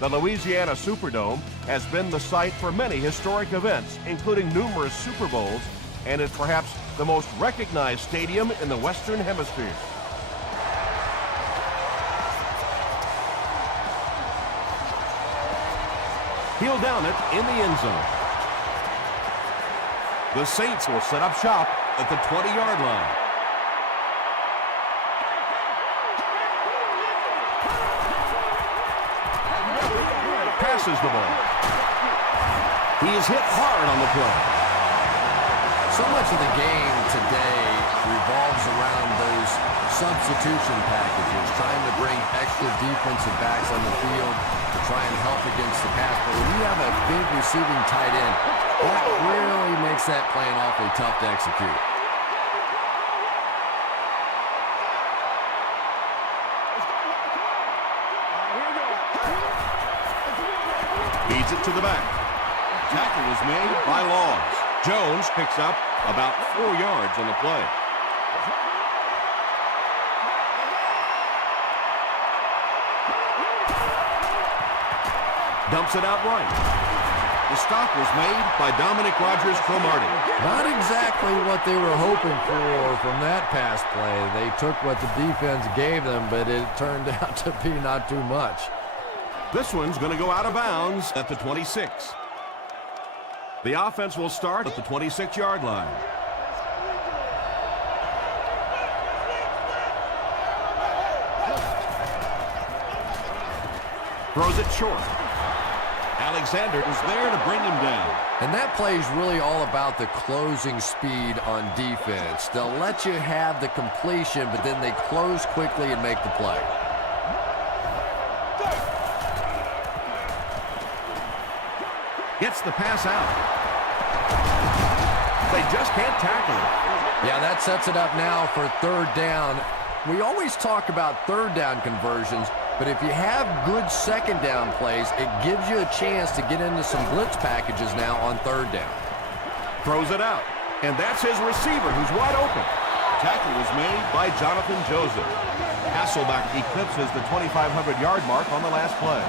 The Louisiana Superdome has been the site for many historic events, including numerous Super Bowls, and is perhaps the most recognized stadium in the Western Hemisphere. He'll down it in the end zone. The Saints will set up shop at the 20-yard line. Passes the ball. He is hit hard on the play. So much of the game today revolves around those substitution packages, trying to bring extra defensive backs on the field to try and help against the pass. But when you have a big receiving tight end, that really makes that play awfully tough to execute. Feeds it to the back. Tackle was made by Laws. Jones picks up about 4 yards on the play. Dumps it out right. The stop was made by Dominic Rodgers-Cromartie. Not exactly what they were hoping for from that pass play. They took what the defense gave them, but it turned out to be not too much. This one's going to go out of bounds at the 26. The offense will start at the 26-yard line. Throws it short. Alexander is there to bring him down. And that play is really all about the closing speed on defense. They'll let you have the completion, but then they close quickly and make the play. Gets the pass out. They just can't tackle it. Yeah, that sets it up now for third down. We always talk about third down conversions, but if you have good second down plays, it gives you a chance to get into some blitz packages now on third down. Throws it out, and that's his receiver who's wide open. Tackle was made by Jonathan Joseph. Hasselbeck eclipses the 2,500-yard mark on the last play.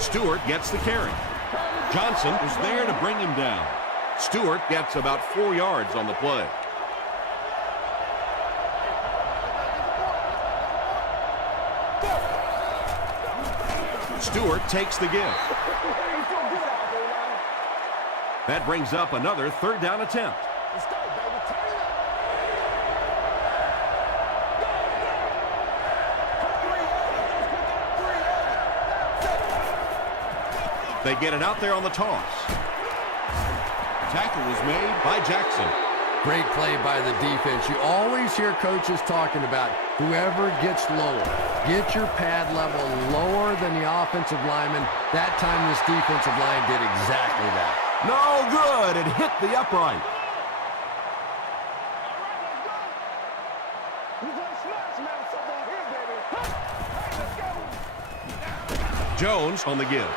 Stewart gets the carry. Johnson is there to bring him down. Stewart gets about 4 yards on the play. Stewart takes the give. That brings up another third down attempt. They get it out there on the toss. Tackle was made by Jackson. Great play by the defense. You always hear coaches talking about whoever gets lower. Get your pad level lower than the offensive lineman. That time this defensive line did exactly that. No good. It hit the upright. Jones on the give.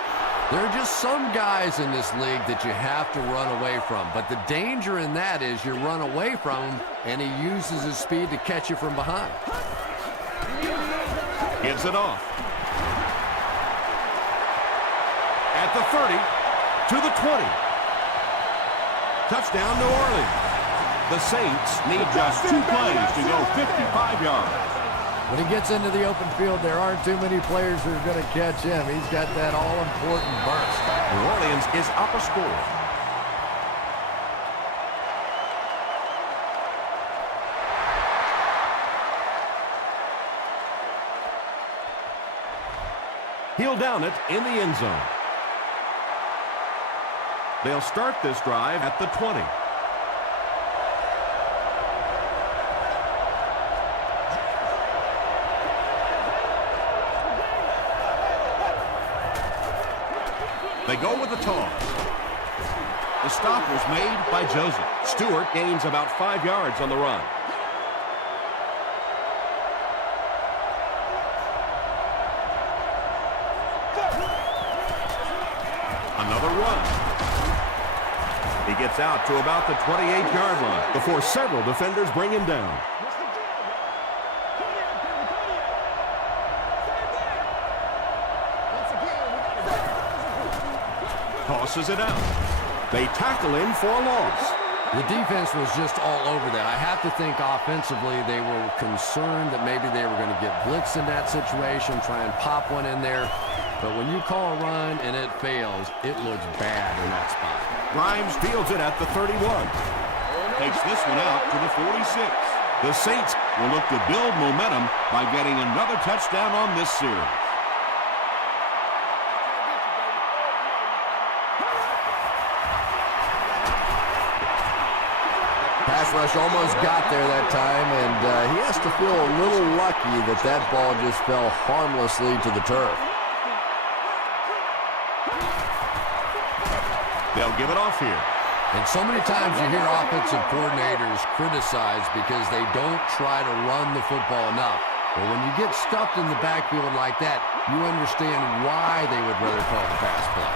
There are just some guys in this league that you have to run away from. But the danger in that is you run away from him, and he uses his speed to catch you from behind. Gives it off. At the 30, to the 20. Touchdown, New Orleans. The Saints need just 2 plays to go 55 yards. When he gets into the open field, there aren't too many players who are going to catch him. He's got that all-important burst. New Orleans is up a score. He'll down it in the end zone. They'll start this drive at the 20. They go with the toss. The stop was made by Joseph. Stewart gains about 5 yards on the run. Another run. He gets out to about the 28-yard line before several defenders bring him down. Tosses it out. They tackle him for a loss. The defense was just all over that. I have to think offensively they were concerned that maybe they were going to get blitzed in that situation, try and pop one in there. But when you call a run and it fails, it looks bad in that spot. Grimes fields it at the 31. Takes this one out to the 46. The Saints will look to build momentum by getting another touchdown on this series. Pass rush almost got there that time, and he has to feel a little lucky that that ball just fell harmlessly to the turf. They'll give it off here. And so many times you hear offensive coordinators criticized because they don't try to run the football enough. But when you get stuffed in the backfield like that, you understand why they would rather call the pass play.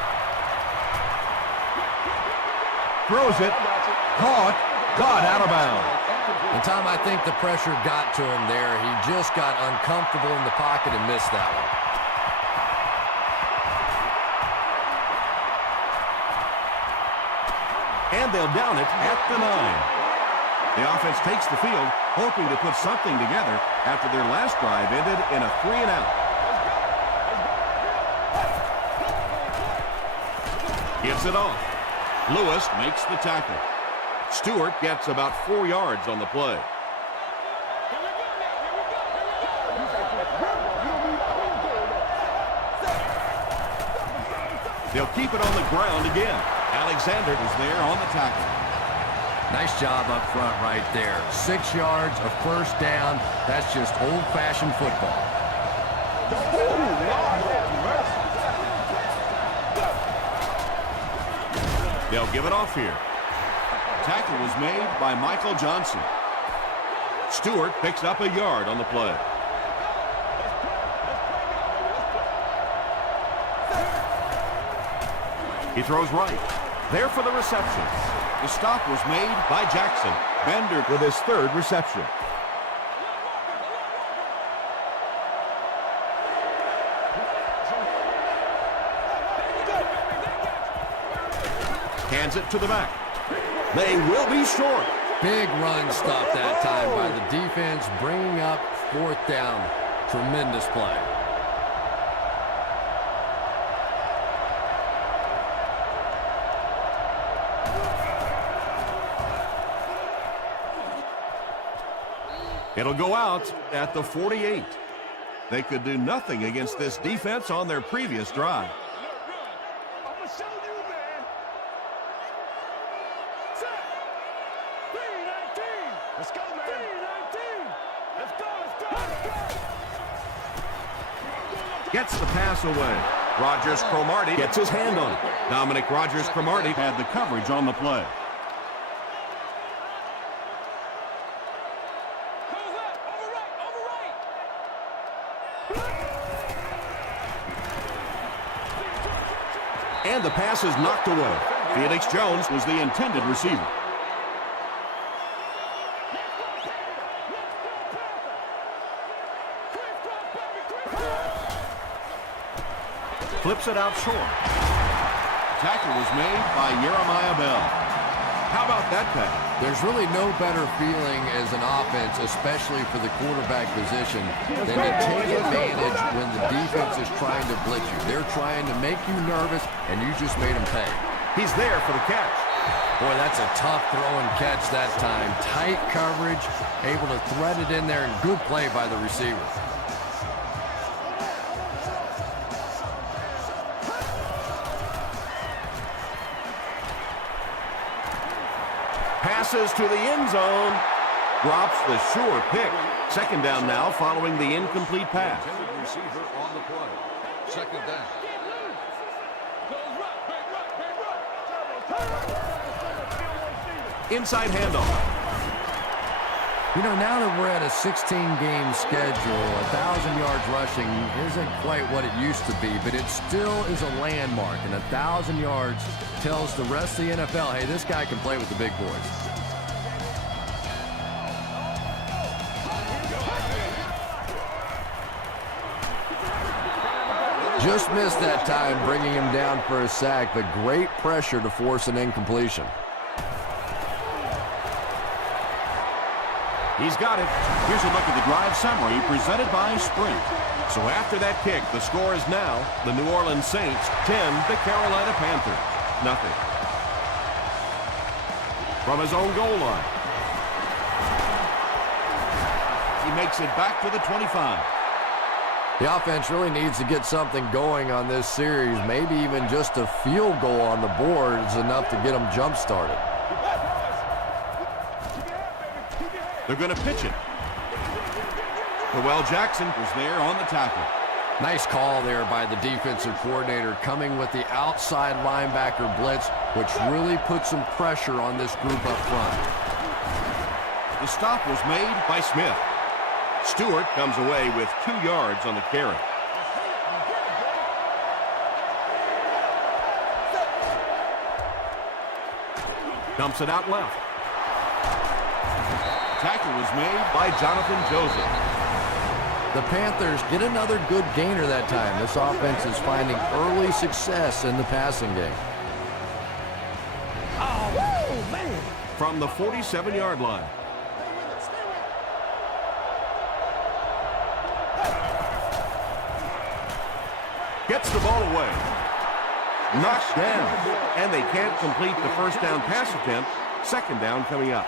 Throws it. Caught. Got out of bounds. And Tom, I think the pressure got to him there. He just got uncomfortable in the pocket and missed that one. And they'll down it at the 9. The offense takes the field, hoping to put something together after their last drive ended in a 3-and-out. Gives it off. Lewis makes the tackle. Stewart gets about 4 yards on the play. They'll keep it on the ground again. Alexander is there on the tackle. Nice job up front right there. 6 yards, a first down. That's just old-fashioned football. They'll give it off here. Tackle was made by Michael Johnson. Stewart picks up a yard on the play. He throws right. There for the reception. The stop was made by Jackson. Bender with his 3rd reception. Hands it to the back. They will be short. Big run stop that time by the defense, bringing up 4th down. Tremendous play. It'll go out at the 48. They could do nothing against this defense on their previous drive. Gets the pass away. Rodgers-Cromartie gets his hand on it. Dominic Rodgers-Cromartie had the coverage on the play. And the pass is knocked away. Felix Jones was the intended receiver. Flips it out short. Tackle was made by Jeremiah Bell. How about that pass? There's really no better feeling as an offense, especially for the quarterback position, than to take advantage when the defense is trying to blitz you. They're trying to make you nervous, and you just made them pay. He's there for the catch. Boy, that's a tough throw and catch that time. Tight coverage, able to thread it in there, and good play by the receiver. Passes to the end zone. Drops the sure pick. 2nd down now following the incomplete pass. Receiver on the play. 2nd down. Inside handoff. You know, now that we're at a 16-game schedule, 1,000 yards rushing isn't quite what it used to be, but it still is a landmark, and 1,000 yards tells the rest of the NFL, hey, this guy can play with the big boys. Just missed that time, bringing him down for a sack, but great pressure to force an incompletion. He's got it. Here's a look at the drive summary presented by Sprint. So after that kick, the score is now the New Orleans Saints 10, the Carolina Panthers nothing. From his own goal line, he makes it back to the 25. The offense really needs to get something going on this series. Maybe even just a field goal on the board is enough to get them jump-started. They're going to pitch it. Terrell Jackson was there on the tackle. Nice call there by the defensive coordinator, coming with the outside linebacker blitz, which really puts some pressure on this group up front. The stop was made by Smith. Stewart comes away with 2 yards on the carry. Dumps it out left. Tackle was made by Jonathan Joseph. The Panthers get another good gainer that time. This offense is finding early success in the passing game. Oh, man. From the 47-yard line. Gets the ball away. Knocked down. And they can't complete the first down pass attempt. Second down coming up.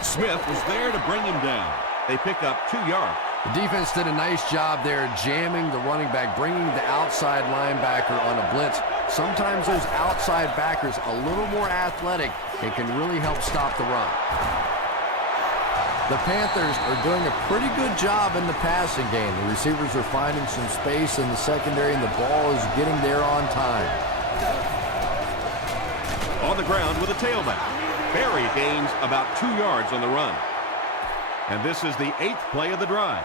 Smith was there to bring him down. They pick up 2 yards. The defense did a nice job there jamming the running back, bringing the outside linebacker on a blitz. Sometimes those outside backers a little more athletic and can really help stop the run. The Panthers are doing a pretty good job in the passing game. The receivers are finding some space in the secondary, and the ball is getting there on time. On the ground with a tailback. Berry gains about 2 yards on the run. And this is the 8th play of the drive.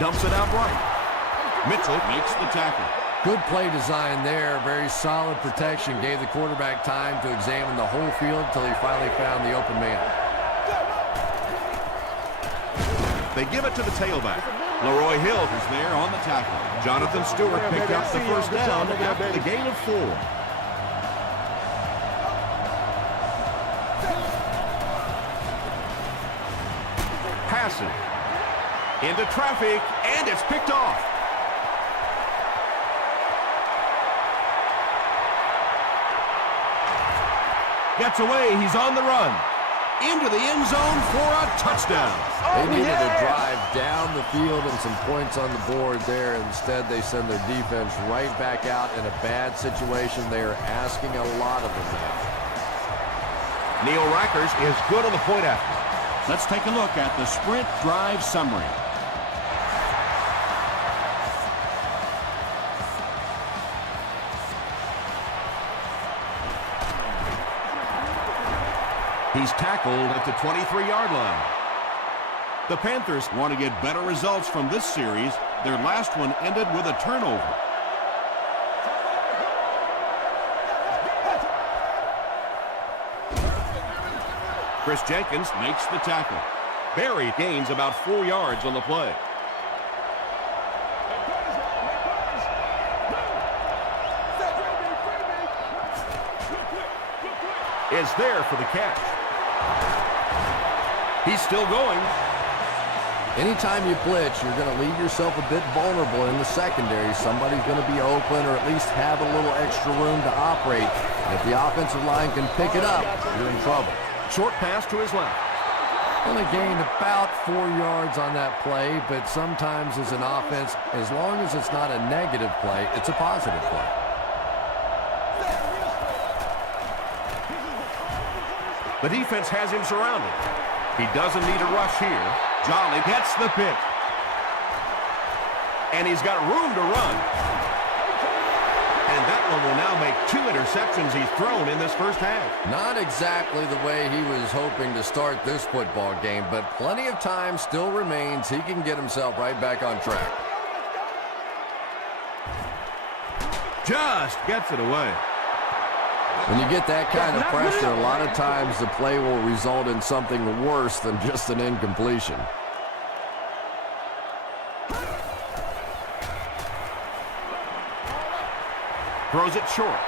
Dumps it out right. Mitchell makes the tackle. Good play design there. Very solid protection. Gave the quarterback time to examine the whole field until he finally found the open man. They give it to the tailback. Leroy Hill is there on the tackle. Jonathan Stewart picked up the first down after the gain of 4. Passing. Into traffic, and it's picked off. Gets away, he's on the run. Into the end zone for a touchdown. They needed a drive down the field and some points on the board there. Instead, they send their defense right back out in a bad situation. They are asking a lot of them now. Neil Rackers is good on the point after. Let's take a look at the Sprint drive summary. He's tackled at the 23-yard line. The Panthers want to get better results from this series. Their last one ended with a turnover. Chris Jenkins makes the tackle. Berry gains about 4 yards on the play. Is there for the catch. He's still going. Anytime you blitz, you're going to leave yourself a bit vulnerable in the secondary. Somebody's going to be open or at least have a little extra room to operate. And if the offensive line can pick it up, you're in trouble. Short pass to his left. Only gained about 4 yards on that play, but sometimes as an offense, as long as it's not a negative play, it's a positive play. The defense has him surrounded. He doesn't need a rush here. Jolly gets the pick. And he's got room to run. And that one will now make 2 interceptions he's thrown in this first half. Not exactly the way he was hoping to start this football game, but plenty of time still remains. He can get himself right back on track. Just gets it away. When you get that kind of pressure, a lot of times the play will result in something worse than just an incompletion. Throws it short.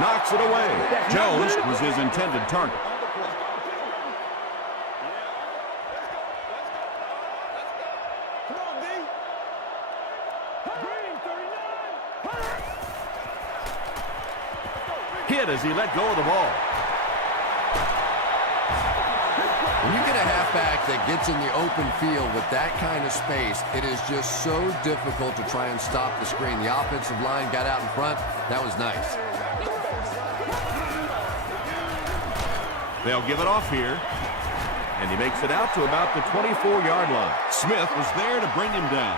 Knocks it away. Jones was his intended target. Hit as he let go of the ball. When you get a halfback that gets in the open field with that kind of space, it is just so difficult to try and stop the screen. The offensive line got out in front. That was nice. They'll give it off here. And he makes it out to about the 24-yard line. Smith was there to bring him down.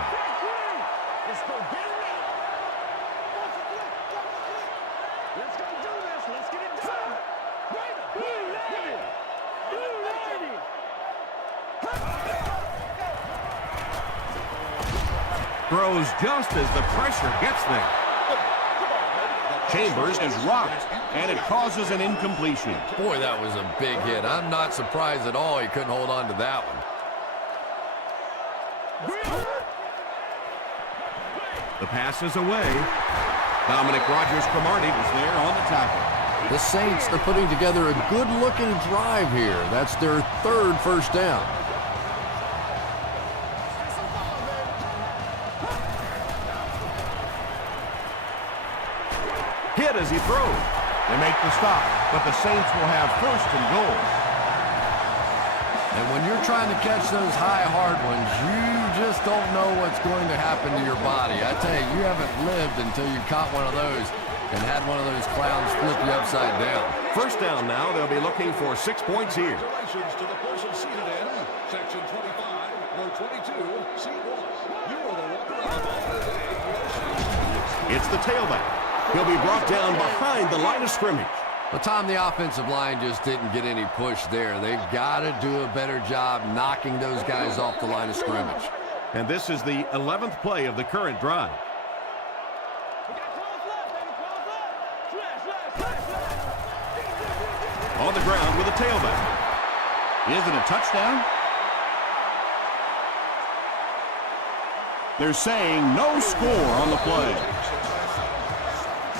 Throws just as the pressure gets there. Chambers is rocked, and it causes an incompletion. Boy, that was a big hit. I'm not surprised at all he couldn't hold on to that one. The pass is away. Dominic Rodgers-Cromartie was there on the tackle. The Saints are putting together a good-looking drive here. That's their third first down. Hit as he throws. They make the stop, but the Saints will have first and goal. And when you're trying to catch those high, hard ones, you just don't know what's going to happen to your body. I tell you, you haven't lived until you caught one of those and had one of those clowns flip you upside down. First down now. They'll be looking for 6 points here. Congratulations to the person seated in Section 25, row 22, seat 1. You are the runner-up all day. It's the tailback. He'll be brought down behind the line of scrimmage. Well, Tom, the offensive line just didn't get any push there. They've got to do a better job knocking those guys off the line of scrimmage. And this is the 11th play of the current drive. On the ground with a tailback. Is it a touchdown? They're saying no score on the play.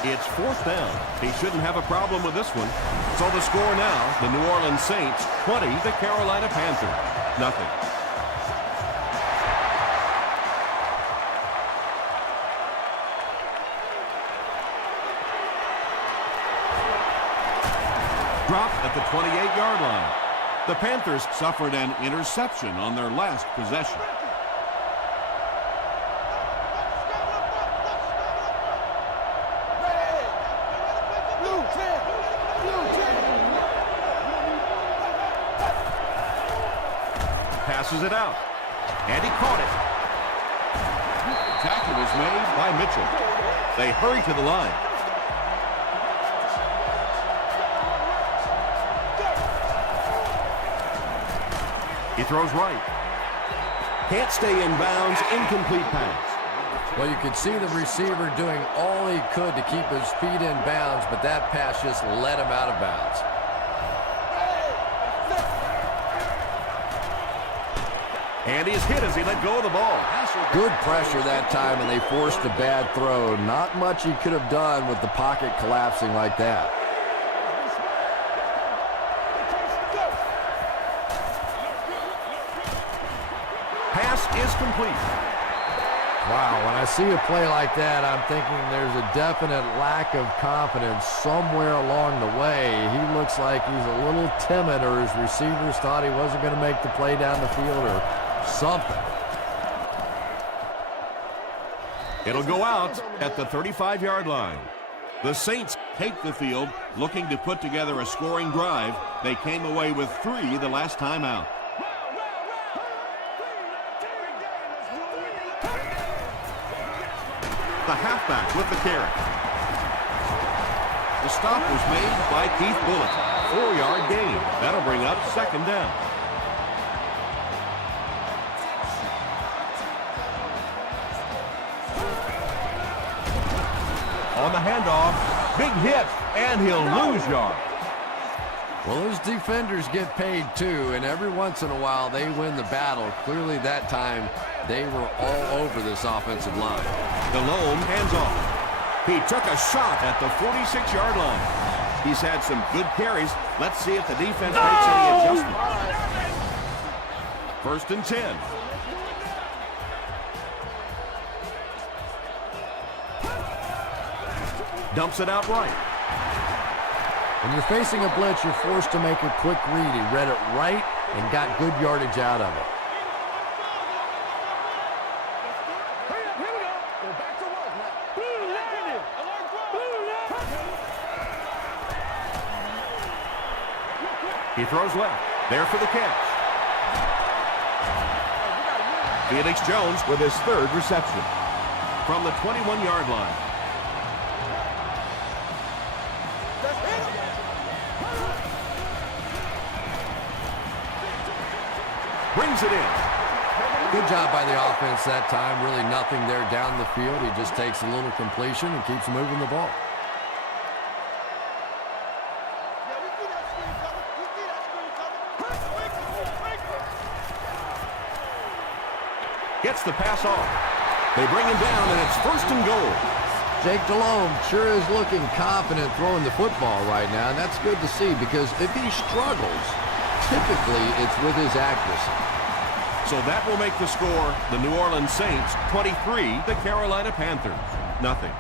It's fourth down. He shouldn't have a problem with this one. So the score now, the New Orleans Saints 20, the Carolina Panthers nothing. Dropped at the 28-yard line. The Panthers suffered an interception on their last possession. Passes it out, and he caught it. Tackle was made by Mitchell. They hurry to the line. He throws right. Can't stay in bounds, incomplete pass. Well, you could see the receiver doing all he could to keep his feet in bounds, but that pass just let him out of bounds. And he's hit as he let go of the ball. Good pressure that time, and they forced a bad throw. Not much he could have done with the pocket collapsing like that. Pass is complete. Wow, when I see a play like that, I'm thinking there's a definite lack of confidence somewhere along the way. He looks like he's a little timid, or his receivers thought he wasn't going to make the play down the field or something. It'll go out at the 35-yard line. The Saints take the field, looking to put together a scoring drive. They came away with 3 the last time out. The halfback with the carry. The stop was made by Keith Bullitt. 4-yard gain. That'll bring up second down. On the handoff, big hit, and he'll lose yards. Well, those defenders get paid too, and every once in a while they win the battle. Clearly that time they were all over this offensive line. Delhomme hands off. He took a shot at the 46-yard line. He's had some good carries. Let's see if the defense makes any adjustments. First and 10. Dumps it out right. When you're facing a blitz, you're forced to make a quick read. He read it right and got good yardage out of it. He throws left. There for the catch. Felix Jones with his third reception. From the 21-yard line. Brings it in. Good job by the offense that time. Really nothing there down the field. He just takes a little completion and keeps moving the ball. Gets the pass off. They bring him down, and it's first and goal. Jake Delhomme sure is looking confident throwing the football right now, and that's good to see because if he struggles, typically it's with his accuracy. So that will make the score the New Orleans Saints 23, the Carolina Panthers nothing.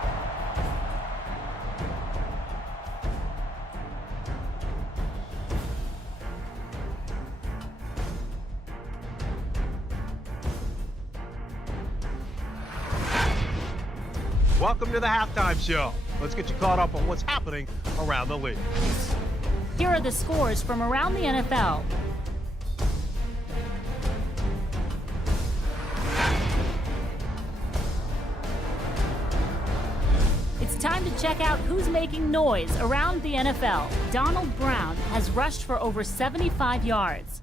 Welcome to the halftime show. Let's get you caught up on what's happening around the league. Here are the scores from around the NFL. It's time to check out who's making noise around the NFL. Donald Brown has rushed for over 75 yards.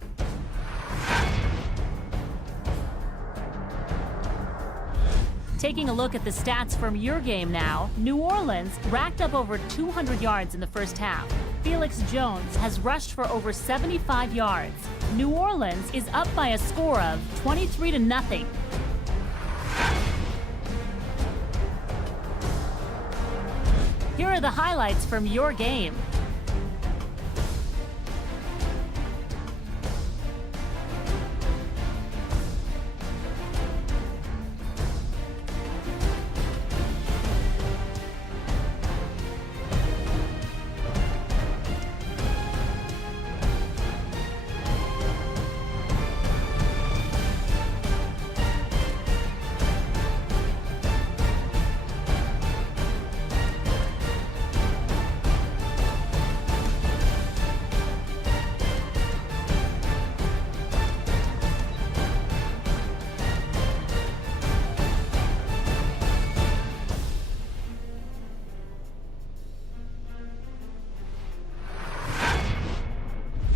Taking a look at the stats from your game now, New Orleans racked up over 200 yards in the first half. Felix Jones has rushed for over 75 yards. New Orleans is up by a score of 23-0. Here are the highlights from your game.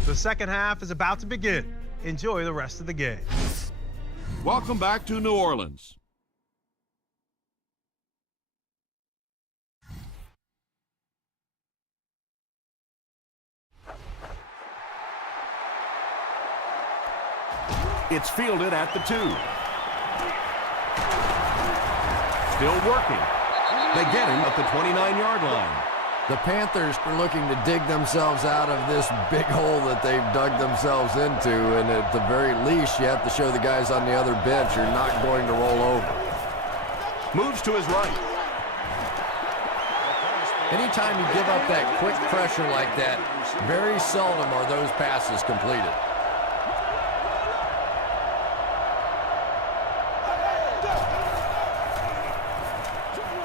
The second half is about to begin. Enjoy the rest of the game. Welcome back to New Orleans. It's fielded at the 2. Still working. They get him at the 29-yard line. The Panthers are looking to dig themselves out of this big hole that they've dug themselves into, and at the very least, you have to show the guys on the other bench you're not going to roll over. Moves to his right. Anytime you give up that quick pressure like that, very seldom are those passes completed.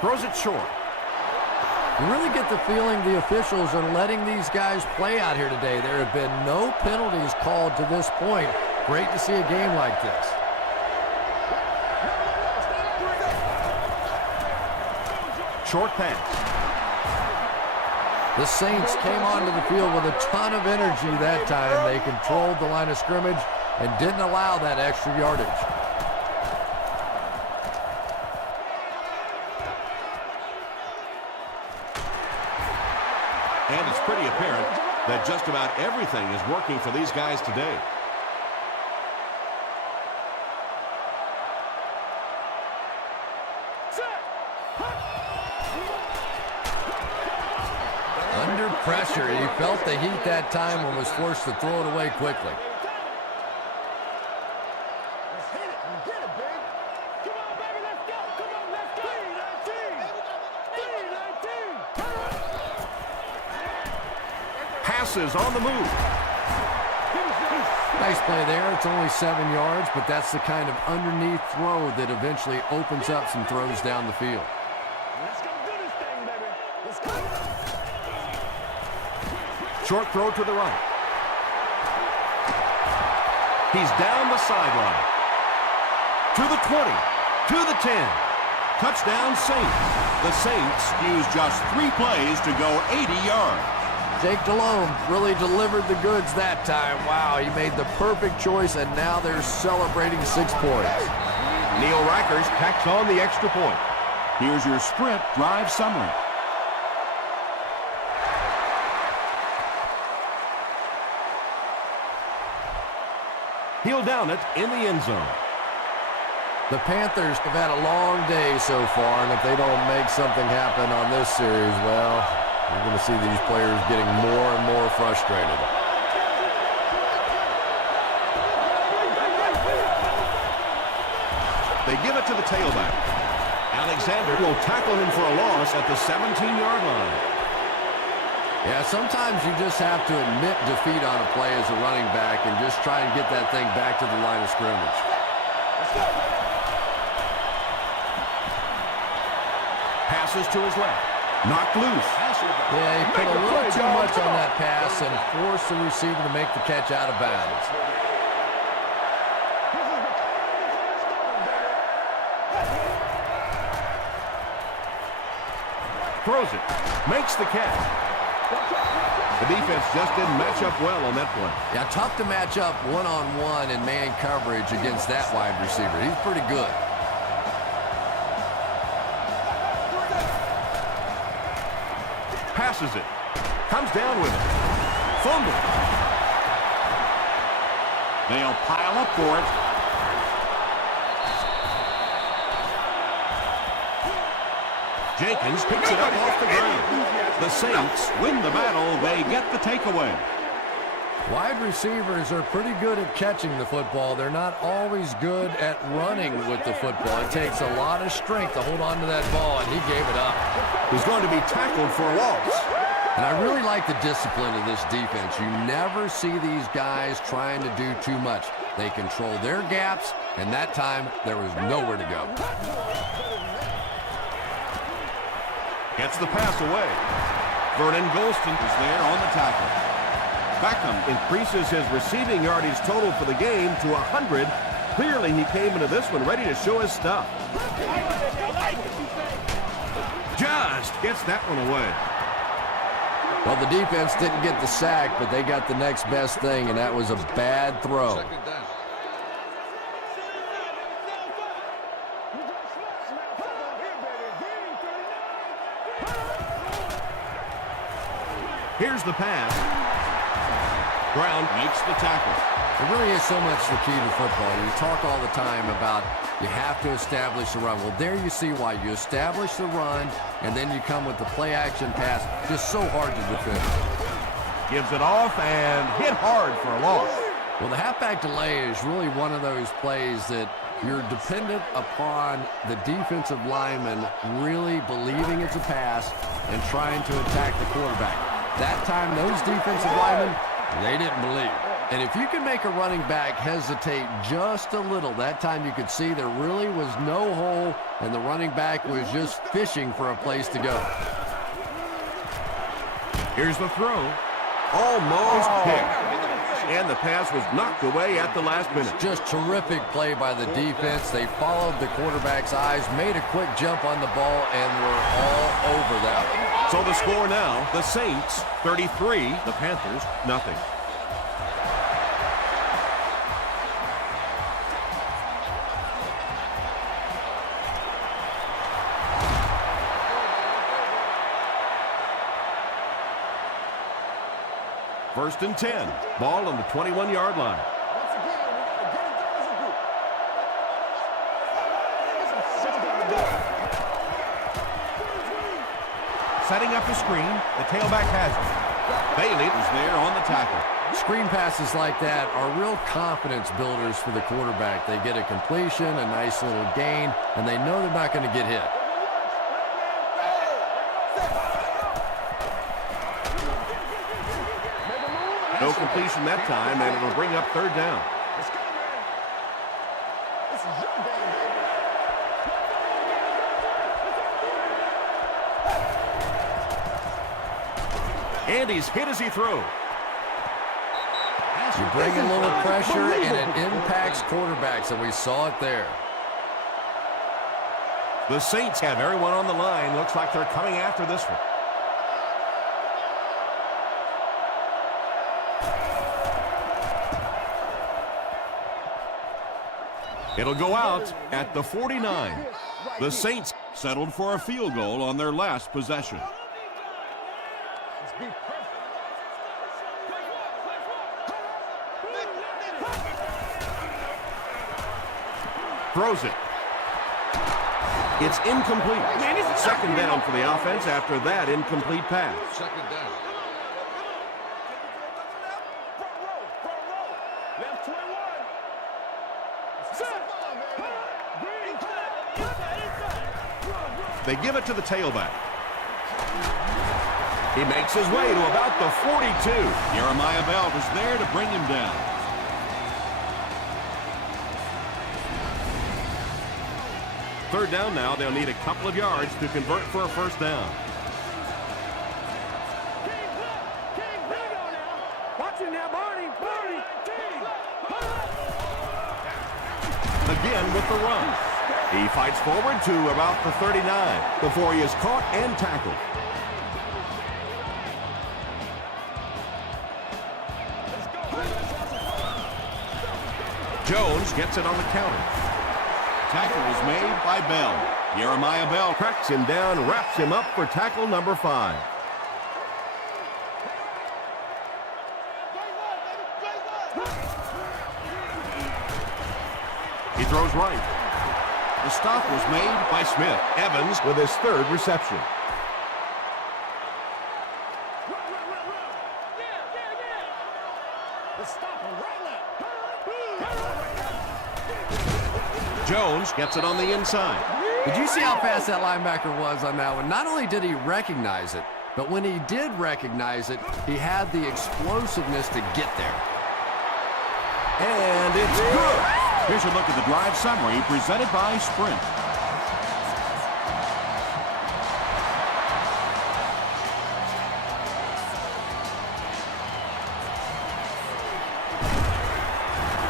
Throws it short. You really get the feeling the officials are letting these guys play out here today. There have been no penalties called to this point. Great to see a game like this. Short pass. The Saints came onto the field with a ton of energy that time. They controlled the line of scrimmage and didn't allow that extra yardage. And it's pretty apparent that just about everything is working for these guys today. Under pressure, he felt the heat that time and was forced to throw it away quickly. Passes on the move. Nice play there. It's only 7 yards, but that's the kind of underneath throw that eventually opens up some throws down the field. Let's go do this thing, baby. Let's go. Short throw to the right. He's down the sideline. To the 20. To the 10. Touchdown Saints. The Saints use just 3 plays to go 80 yards. Jake Delhomme really delivered the goods that time. Wow, he made the perfect choice, and now they're celebrating 6 points. Neil Rackers tacks on the extra point. Here's your sprint drive summary. He'll down it in the end zone. The Panthers have had a long day so far, and if they don't make something happen on this series, well, you're going to see these players getting more and more frustrated. They give it to the tailback. Alexander will tackle him for a loss at the 17-yard line. Yeah, sometimes you just have to admit defeat on a play as a running back and just try and get that thing back to the line of scrimmage. Passes to his left. Knocked loose. Yeah, he put a little too much on that pass and forced the receiver to make the catch out of bounds. Throws it. Makes the catch. The defense just didn't match up well on that play. Yeah, tough to match up one-on-one in man coverage against that wide receiver. He's pretty good. Passes it. Comes down with it. Fumble. They'll pile up for it. Jenkins picks it up off the ground. The Saints win the battle. They get the takeaway. Wide receivers are pretty good at catching the football. They're not always good at running with the football. It takes a lot of strength to hold on to that ball, and he gave it up. He's going to be tackled for a loss. And I really like the discipline of this defense. You never see these guys trying to do too much. They control their gaps, and that time there was nowhere to go. Gets the pass away. Vernon Golston is there on the tackle. Beckham increases his receiving yardage total for the game to 100. Clearly, he came into this one ready to show his stuff. Just gets that one away. Well, the defense didn't get the sack, but they got the next best thing, and that was a bad throw. Second down. Here's the pass. Brown makes the tackle. It really is so much the key to football. You talk all the time about you have to establish the run. Well, there you see why. You establish the run, and then you come with the play-action pass. Just so hard to defend. Gives it off and hit hard for a loss. Well, the halfback delay is really one of those plays that you're dependent upon the defensive lineman really believing it's a pass and trying to attack the quarterback. That time, those defensive linemen, they didn't believe. And if you can make a running back hesitate just a little, that time you could see there really was no hole, and the running back was just fishing for a place to go. Here's the throw. Almost picked. And the pass was knocked away at the last minute. Just terrific play by the defense. They followed the quarterback's eyes, made a quick jump on the ball, and were all over that. So the score now, the Saints 33, the Panthers nothing. First and 10. Ball on the 21-yard line. Once again, we got to get it done as a group. Setting up the screen. The tailback has it. Bailey is there on the tackle. Screen passes like that are real confidence builders for the quarterback. They get a completion, a nice little gain, and they know they're not going to get hit. No completion that time, and it'll bring up third down. Let's go, man. This is your game, baby. And he's hit as he throws. You bring a little pressure, and it impacts quarterbacks, and we saw it there. The Saints have everyone on the line. Looks like they're coming after this one. It'll go out at the 49. The Saints settled for a field goal on their last possession. Let's be perfect. Throws it. It's incomplete. Second down for the offense after that incomplete pass. Second down. Front row. Left 21. They give it to the tailback. He makes his way to about the 42. Jeremiah Bell was there to bring him down. Third down now. They'll need a couple of yards to convert for a first down. Watch him now, Barney. Again with the run. He fights forward to about the 39 before he is caught and tackled. Jones gets it on the counter. Tackle was made by Bell. Jeremiah Bell cracks him down, wraps him up for tackle number 5. He throws right. The stop was made by Smith. Evans with his third reception. Jones gets it on the inside. Did you see how fast that linebacker was on that one? Not only did he recognize it, but when he did recognize it, he had the explosiveness to get there. And it's good. Here's a look at the drive summary presented by Sprint.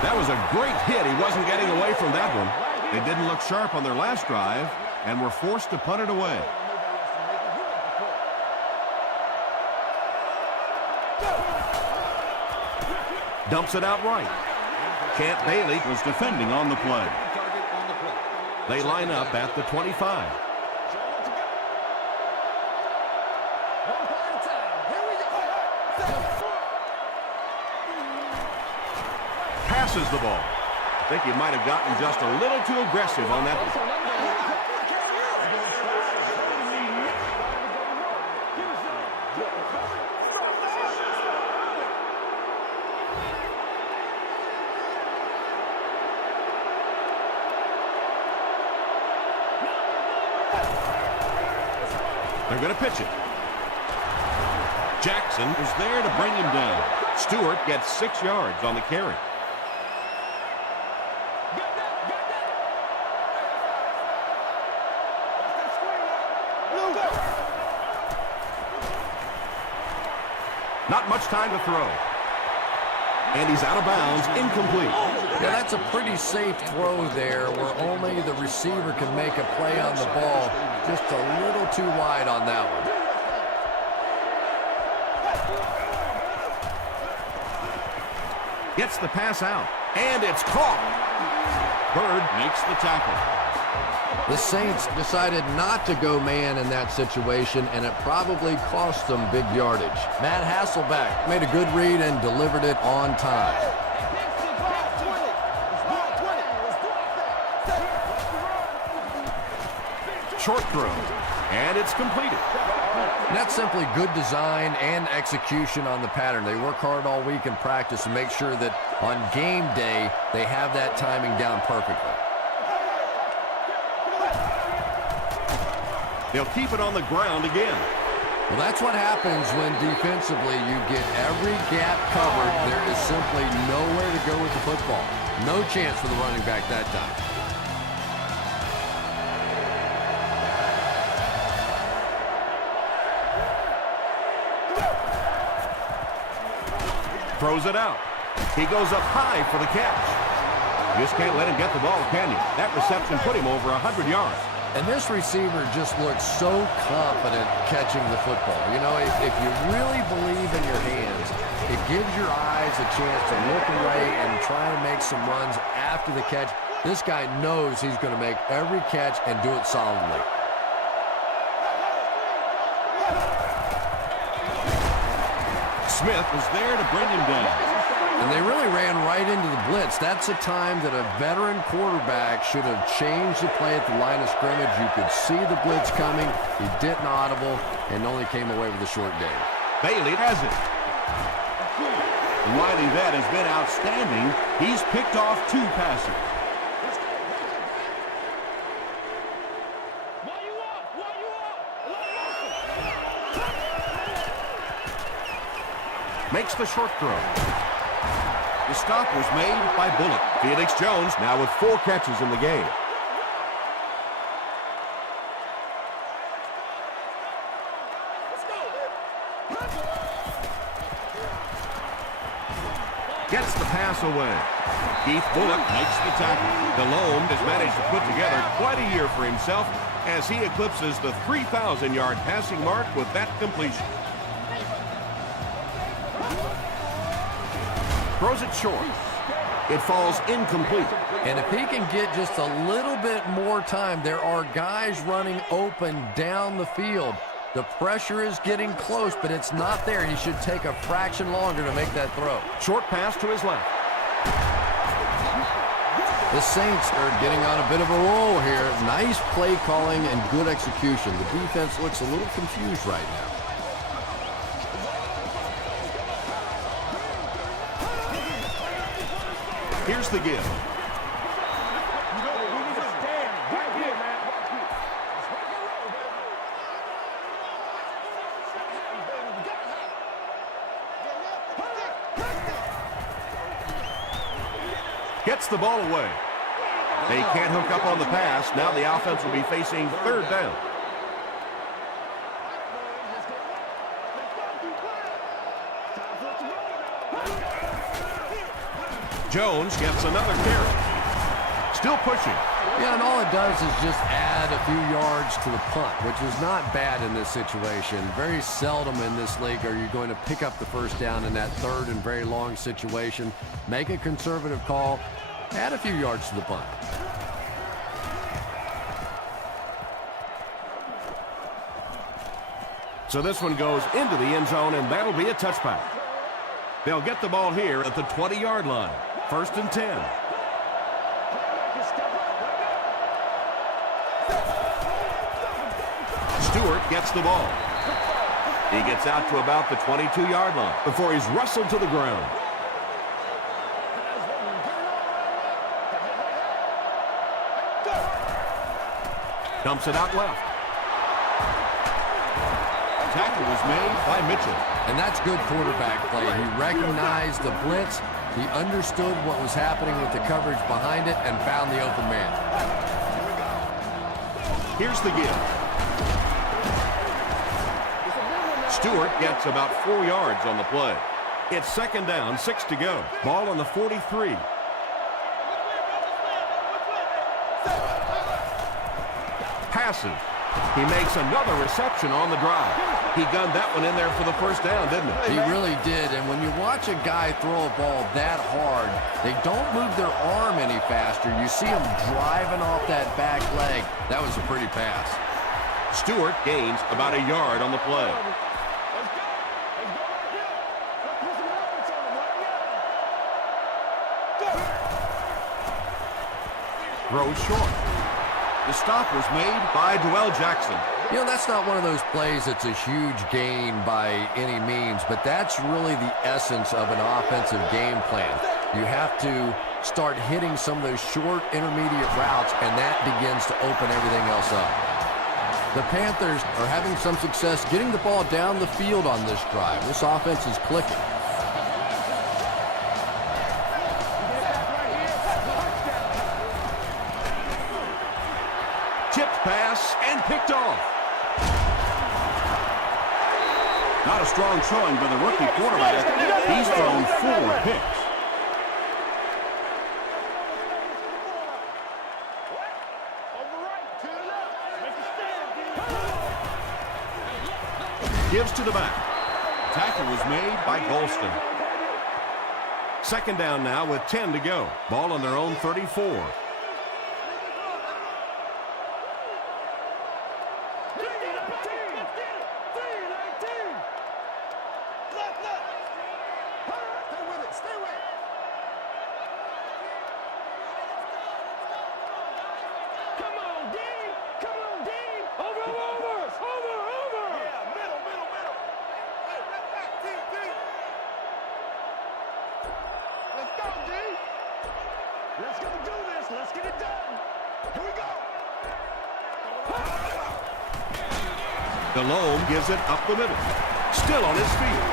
That was a great hit. He wasn't getting away from that one. They didn't look sharp on their last drive and were forced to punt it away. Dumps it out right. Camp Bailey was defending on the play. They line up at the 25. Passes the ball. I think he might have gotten just a little too aggressive on that one. They're going to pitch it. Jackson is there to bring him down. Stewart gets 6 yards on the carry. Not much time to throw. And he's out of bounds, incomplete. Yeah, that's a pretty safe throw there where only the receiver can make a play on the ball. Just a little too wide on that one. Gets the pass out. And it's caught. Bird makes the tackle. The Saints decided not to go man in that situation, and it probably cost them big yardage. Matt Hasselbeck made a good read and delivered it on time. Short throw, and it's completed. And that's simply good design and execution on the pattern. They work hard all week in practice to make sure that on game day they have that timing down perfectly. They'll keep it on the ground again. Well, that's what happens when defensively you get every gap covered. There is simply nowhere to go with the football. No chance for the running back that time. Throws it out. He goes up high for the catch. You just can't let him get the ball, can you? That reception put him over 100 yards. And this receiver just looks so confident catching the football. You know, if you really believe in your hands, it gives your eyes a chance to look away and try to make some runs after the catch. This guy knows he's going to make every catch and do it solidly. Smith was there to bring him down. And they really ran right into the blitz. That's a time that a veteran quarterback should have changed the play at the line of scrimmage. You could see the blitz coming. He didn't audible and only came away with a short gain. Bailey has it. Riley Vett has been outstanding. He's picked off 2 passes. Makes the short throw. The stop was made by Bullock. Felix Jones now with 4 catches in the game. Gets the pass away. Keith Bullock makes the tackle. Delhomme has managed to put together quite a year for himself as he eclipses the 3,000-yard passing mark with that completion. Throws it short. It falls incomplete. And if he can get just a little bit more time, there are guys running open down the field. The pressure is getting close, but it's not there. He should take a fraction longer to make that throw. Short pass to his left. The Saints are getting on a bit of a roll here. Nice play calling and good execution. The defense looks a little confused right now. Here's the give. Gets the ball away. They can't hook up on the pass. Now the offense will be facing 3rd down. Jones gets another carry. Still pushing. Yeah, and all it does is just add a few yards to the punt, which is not bad in this situation. Very seldom in this league are you going to pick up the first down in that 3rd and very long situation. Make a conservative call, add a few yards to the punt. So this one goes into the end zone, and that'll be a touchback. They'll get the ball here at the 20-yard line. 1st and 10. Stewart gets the ball. He gets out to about the 22-yard line before he's wrestled to the ground. Dumps it out left. Tackle was made by Mitchell. And that's good quarterback play. He recognized the blitz. He understood what was happening with the coverage behind it and found the open man. Here's the give. Stewart gets about 4 yards on the play. It's 2nd down, 6 to go. Ball on the 43. Passes. He makes another reception on the drive. He gunned that one in there for the first down, didn't he? He really did, and when you watch a guy throw a ball that hard, they don't move their arm any faster. You see him driving off that back leg. That was a pretty pass. Stewart gains about a yard on the play. Throws short. The stop was made by Dwell Jackson. You know, that's not one of those plays that's a huge gain by any means, but that's really the essence of an offensive game plan. You have to start hitting some of those short intermediate routes, and that begins to open everything else up. The Panthers are having some success getting the ball down the field on this drive. This offense is clicking. Tipped pass and picked off. Not a strong showing by the rookie quarterback. He's thrown 4 picks. Gives to the back. Tackle was made by Golston. Second down now with 10 to go. Ball on their own 34. Let's go do this. Let's get it done. Here we go. Delhomme gives it up the middle. Still on his feet.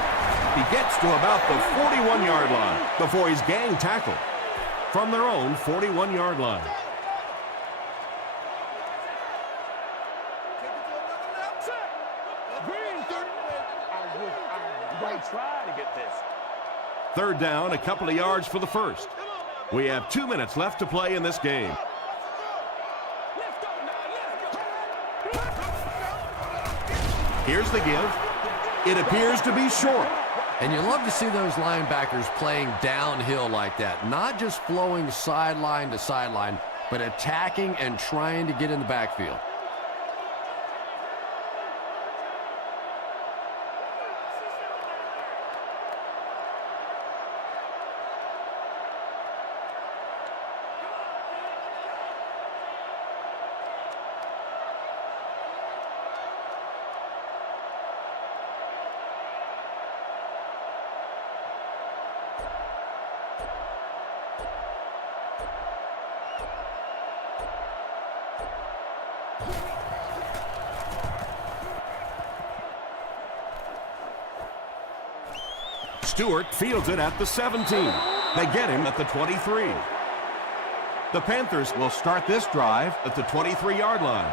He gets to about the 41-yard line before he's gang tackled from their own 41-yard line. Try to get this. Third down, a couple of yards for the first. We have 2 minutes left to play in this game. Here's the give. It appears to be short. And you love to see those linebackers playing downhill like that. Not just flowing sideline to sideline, but attacking and trying to get in the backfield. Stewart fields it at the 17. They get him at the 23. The Panthers will start this drive at the 23-yard line.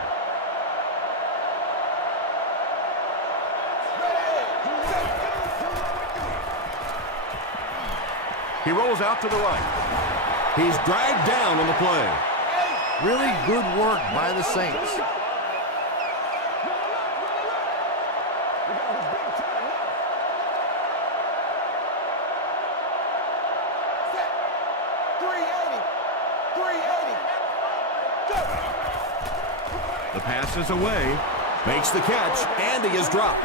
He rolls out to the right. He's dragged down on the play. Really good work by the Saints. The pass is away, makes the catch, and he is dropped.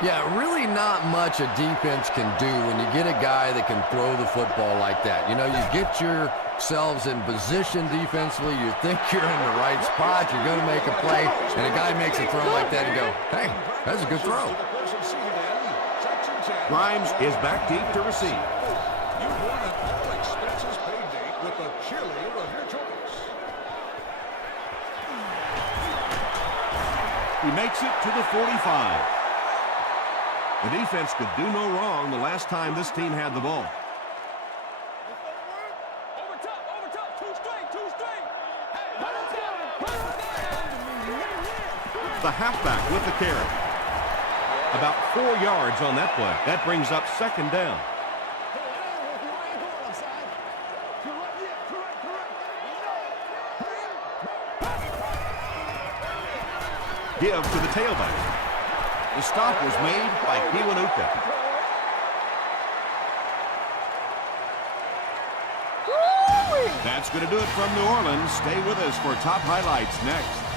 Yeah, really not much a defense can do when you get a guy that can throw the football like that. You know, you get yourselves in position defensively, you think you're in the right spot, you're going to make a play, and a guy makes a throw like that and go, hey, that's a good throw. Grimes is back deep to receive. You won an all-expenses paid date with the cheerleader of your choice. He makes it to the 45. The defense could do no wrong the last time this team had the ball. Over top, two straight. The halfback with the carry. About 4 yards on that play. That brings up second down. give to the tailback. The stop was made by Kiwanuka. That's going to do it from New Orleans. Stay with us for top highlights next.